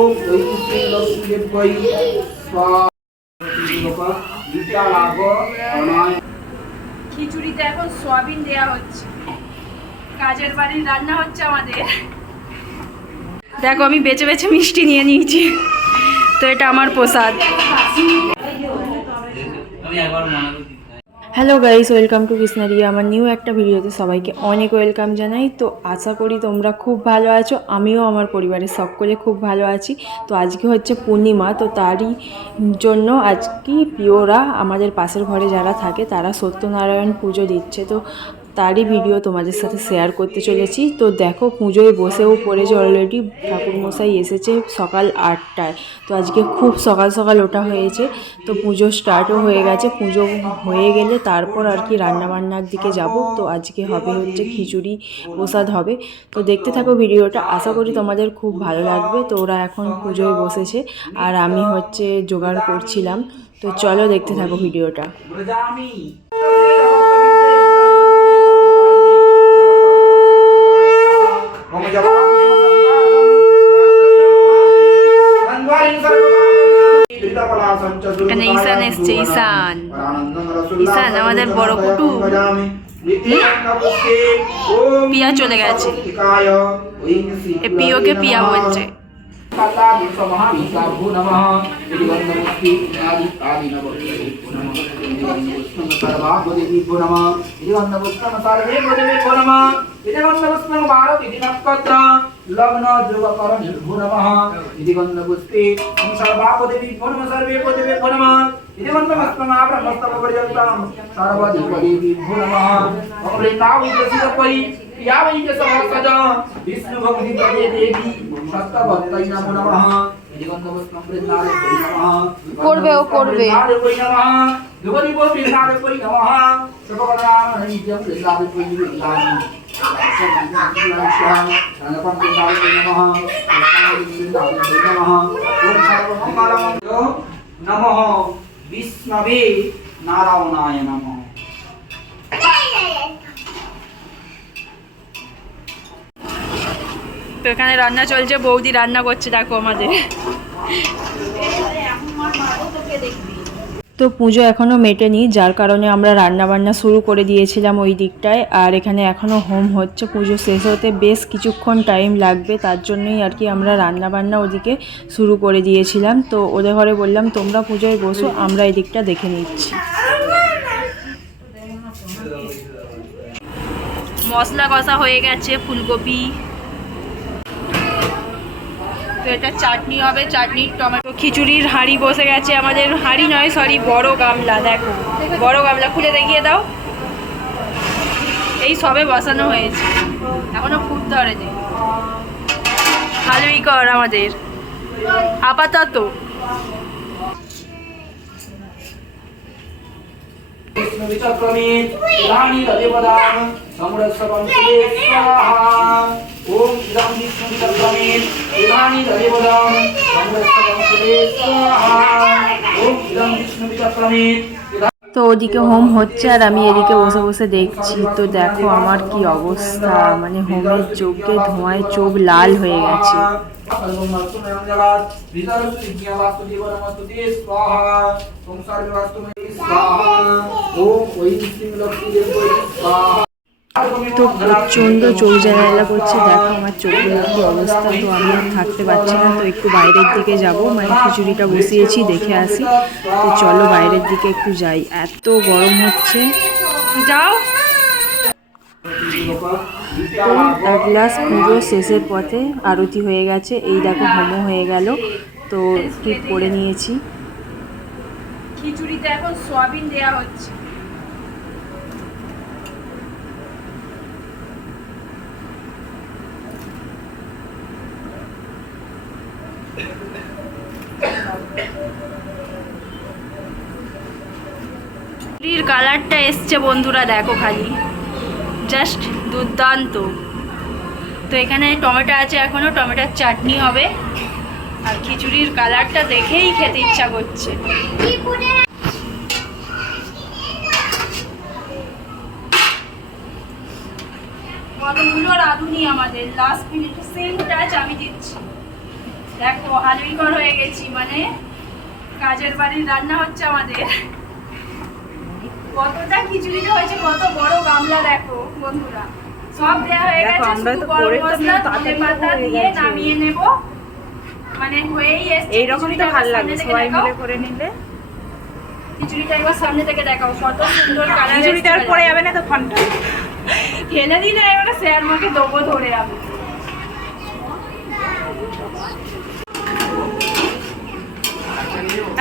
ওম ওই শ্রী লক্ষ্মী দেবী স্বাহা। খিচুড়িতে এখন সয়াবিন দেয়া হচ্ছে, কাজের বাড়ির রান্না হচ্ছে আমাদের। দেখো আমি বেছে বেছে মিষ্টি নিয়ে নিয়েছি, তো এটা আমার prasad. Hello guys, welcome to Krishnaria. আমার নিউ একটা ভিডিওতে সবাইকে অনেক ওয়েলকাম জানাই। তো আশা করি তোমরা খুব ভালো আছো, আমিও আমার পরিবারের সকলে খুব ভালো আছি। তো আজকে হচ্ছে পূর্ণিমা, তো তারই জন্য আজকে প্রিয়রা আমাদের পাশের ঘরে যারা থাকে তারা সত্যনারায়ণ পুজো দিচ্ছে, তো তারই ভিডিও তোমাদের সাথে শেয়ার করতে চলেছি। তো দেখো পুজোয় বসেও পড়েছে অলরেডি, ঠাকুরমশাই এসেছে সকাল 8টায়। তো আজকে খুব সকাল সকাল ওঠা হয়েছে, তো পুজো স্টার্টও হয়ে গেছে। পুজো হয়ে গেলে তারপর আর কি রান্নাবান্নার দিকে যাব। তো আজকে হবে হচ্ছে খিচুড়ি প্রসাদ হবে। তো দেখতে থাকো ভিডিওটা, আশা করি তোমাদের খুব ভালো লাগবে। তো ওরা এখন পুজোয় বসেছে আর আমি হচ্ছে জোগাড় করছিলাম। তো চলো দেখতে থাকো ভিডিওটা। এখানে ঈশান এসছে, ঈশান ঈশান আমাদের বড় কুটু। পিয়া চলে গেছে, এ পিওকে পিয়া বলছে। लग्न ध्रुवकर निर्भो नमः इति गन्धपुष्पे सर्वापदेवी नमः सर्वेपदेवी नमः इति गन्धमस्तमा ब्रह्मस्तमपर्यन्तं सर्वदेवदेवी नमः अमृताविद्यसितपरि यावैक सहस्रज विष्णु भक्ति प्रदे देवी सत्तवत्तै नमो नमः इति गन्धपुष्पं वृन्दावै नमः করবে ও করবে। नमः दुवरिपो वृन्दावै नमः सर्वकर्माणि नित्यं वृन्दावै नमः नमः विष्णवे नारायणाय नमः। তো এখানে রান্না চলছে, বৌদি রান্না করছে দেখো আমাদের। তো পুজো এখনও মেটেনি, যার কারণে আমরা রান্না বান্না শুরু করে দিয়েছিলাম ওই দিকটায়। আর এখানে এখনও হোম হচ্ছে, পুজো শেষ হতে বেশ কিছুক্ষণ টাইম লাগবে, তার জন্যই আর কি আমরা রান্না বান্না ওদিকে শুরু করে দিয়েছিলাম। তো ওদের ঘরে বললাম তোমরা পুজোয় বসো, আমরা এই দিকটা দেখে নিচ্ছি। মশলা কষা হয়ে গেছে, ফুলকপি। তো এটা চাটনি হবে, চাটনি টমেটো। খিচুড়ির হাঁড়ি বসে গেছে আমাদের, হাঁড়ি নয় সরি বড় গামলা, দেখো বড় গামলা, খুলে দেখিয়ে দাও। এই সবে বসানো হয়েছে, এখনো ফুটতে ধরেনি। ভালোই কর আমাদের আপাতত। ओम इदं विष्णु चक्रमेन इदानी दरिवदं संवत्सरं सुदे स्वाहा ओम इदं विष्णु चक्रमेन। তো ওদিকে হোম হচ্ছে আর আমি এদিকে বসে বসে দেখছি। তো দেখো আমার কি অবস্থা, মানে হোমের যজ্ঞে ধোঁয়ায় চোখ লাল হয়ে গেছে। তো প্রচণ্ড চোখ জ্বালা করছে, দেখো আমার চোখের কি অবস্থা। তো আমি আর থাকতে পারছি না, তো একটু বাইরের দিকে যাব, মানে খিচুড়িটা বসিয়েছি দেখে আসি। তো চলো বাইরের দিকে একটু যাই, এত গরম হচ্ছে। যাও। তো এক গ্লাস পুজো শেষের পথে আরতি হয়ে গেছে, এই দেখো হোমও হয়ে গেল। তো একটু করে নিয়েছি। খিচুড়িতে এখন সয়াবিন দেওয়া হচ্ছে। খিচুড়ির কালারটা এসছে বন্ধুরা, দেখো খালি জাস্ট দুর্দান্ত। তো এখানে টমেটো আছে, এখনো টমেটোর চাটনি হবে। আর খিচুড়ির কালারটা দেখেই খেতে ইচ্ছা করছে। কতগুলো রাঁধুনি আমাদের, লাস্ট ফিনিশিং টাচ আমি দিচ্ছি। দেখো হালুইকর হয়ে গেছি, মানে কাজের বাড়ির রান্না হচ্ছে আমাদের। কতটা খিচুড়িটা হয়েছে, কত বড় গামলা দেখো বন্ধুরা, সব দেয়া হয়ে গেছে। শুধু গরম মশলা ধনে পাতা দিয়ে নামিয়ে নেব, মানে হয়েই এসছে। এইরকম তো ভালো লাগে সবাই মিলে করে নিলে। খিচুড়িটা একবার সামনে থেকে দেখাও, কত সুন্দর কালার। খিচুড়িটা আর পড়ে যাবে না তো ঘন্টা ফেলে দিলে এবারে স্যার মাকে দেবো ধরে আমি।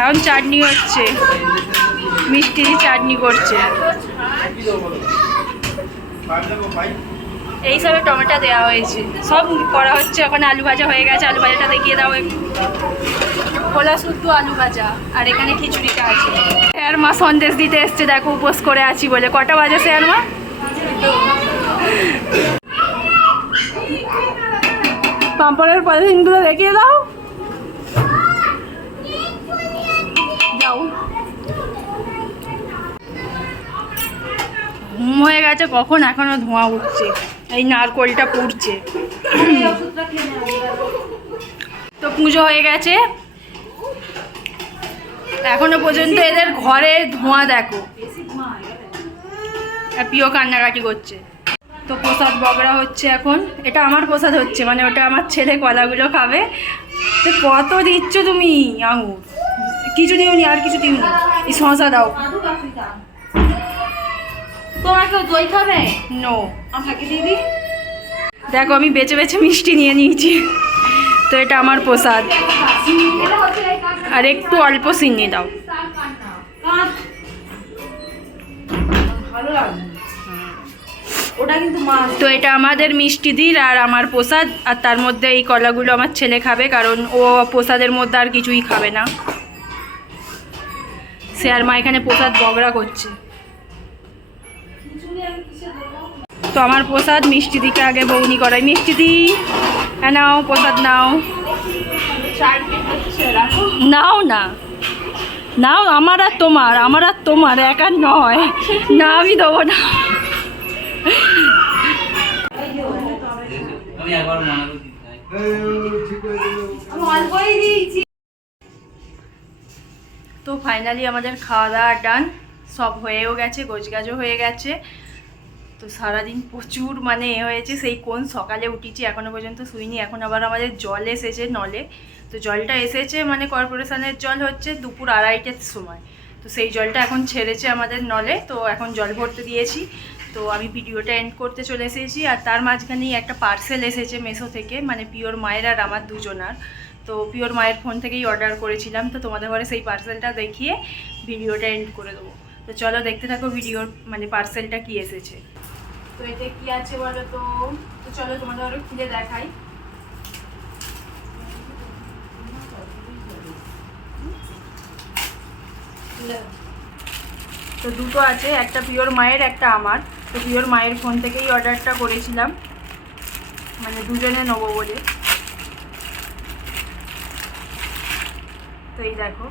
এখন চাটনি হচ্ছে, মিষ্টি চাটনি করছে। এইসবে টমেটো দেওয়া হয়েছে, সব করা হচ্ছে। এখন আলু ভাজা হয়ে গেছে, আলু ভাজাটা দেখিয়ে দাও একটু। খোলা শুদ্ধ আলু ভাজা, আর এখানে খিচুড়িটা আছে। স্যার মা সন্দেশ দিতে এসছে, দেখো উপোস করে আছি বলে। কটা বাজে স্যার মা? পাম্পড়ের পলিথিনগুলো দেখিয়ে দাও। যাও, ঘুম হয়ে গেছে কখন, এখনো ধোঁয়া উঠছে, এই নারকোলটা পুড়ছে। তো পুজো হয়ে গেছে, এখনো পর্যন্ত এদের ঘরে ধোঁয়া দেখো। আর প্রিয় কান্নাকাটি করছে। তো প্রসাদ বগড়া হচ্ছে এখন। এটা আমার প্রসাদ হচ্ছে, মানে ওটা আমার ছেলে কলাগুলো খাবে। তো কত দিচ্ছ তুমি আঙুর? কিছু দিওনি, আর কিছু দিওনি। এই শশা দাও। তোমাকে দই খাবে? নো, আমাকে দিদি। দেখো আমি বেছে বেছে মিষ্টি নিয়ে নিয়েছি। তো এটা আমার প্রসাদ। আর একটু অল্প চিনি দাও। ভালো লাগবে ওটা কিন্তু মাছ। তো এটা আমাদের মিষ্টি দির আর আমার প্রসাদ। আর তার মধ্যে এই কলাগুলো আমার ছেলে খাবে, কারণ ও প্রসাদের মধ্যে আর কিছুই খাবে না। সে আর মা এখানে প্রসাদ বগড়া করছে। তো আমার প্রসাদ মিষ্টি দিকে আগে বৌনি করাই। মিষ্টি দি, হ্যাঁ নাও প্রসাদ নাও। নাও না, নাও। আমার আর তোমার, আমার আর তোমার একার নয়। না আমি দেবো না। তো ফাইনালি আমাদের খাওয়া দাওয়া ডান, সব হয়েও গেছে, গোছগাছও হয়ে গেছে। তো সারাদিন প্রচুর মানে হয়েছে, সেই কোন সকালে উঠেছি, এখনও পর্যন্ত শুইনি। এখন আবার আমাদের জল এসেছে নলে। তো জলটা এসেছে মানে কর্পোরেশনের জল হচ্ছে দুপুর 2:30টার সময়। তো সেই জলটা এখন ছেড়েছে আমাদের নলে। তো এখন জল ভরতে দিয়েছি। তো আমি ভিডিওটা এন্ড করতে চলে এসেছি। আর তার মাঝখানেই একটা পার্সেল এসেছে মেসো থেকে, মানে পিওর মায়ের আর আমার দুজনার। তো পিওর মায়ের ফোন থেকেই অর্ডার করেছিলাম। তো তোমাদের ঘরে সেই পার্সেলটা দেখিয়ে ভিডিওটা এন্ড করে দেবো। তো চলো দেখতে থাকো ভিডিওর মানে পার্সেলটা কি এসেছে। তো এটা কি আছে বলো তো? তো চলো তোমাদের ঘরে খুলে দেখাই। তো দুটো আছে, একটা পিওর মায়ের, একটা আমার। তো পিওর মায়ের ফোন থেকেই অর্ডারটা করেছিলাম, মানে দুজনে নেবো বলে। তো এই দেখো,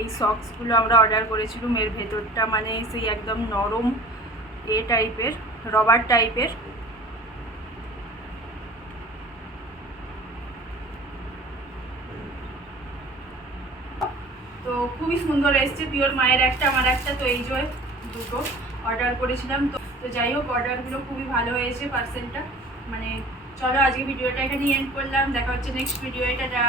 এই সক্সগুলো আমরা অর্ডার করেছিলাম। এর ভেতরটা মানে সেই একদম নরম টাইপের, রবার টাইপের। তো খুবই সুন্দর এসছে। পিওর মায়ের একটা, আমার একটা। তো এই যে দুটো অর্ডার করেছিলাম। তো যাই হোক, অর্ডারগুলো খুবই ভালো হয়েছে, পার্সেলটা। মানে চলো আজকে ভিডিওটা এখানে এন্ড করলাম। দেখা হচ্ছে নেক্সট ভিডিও। এটা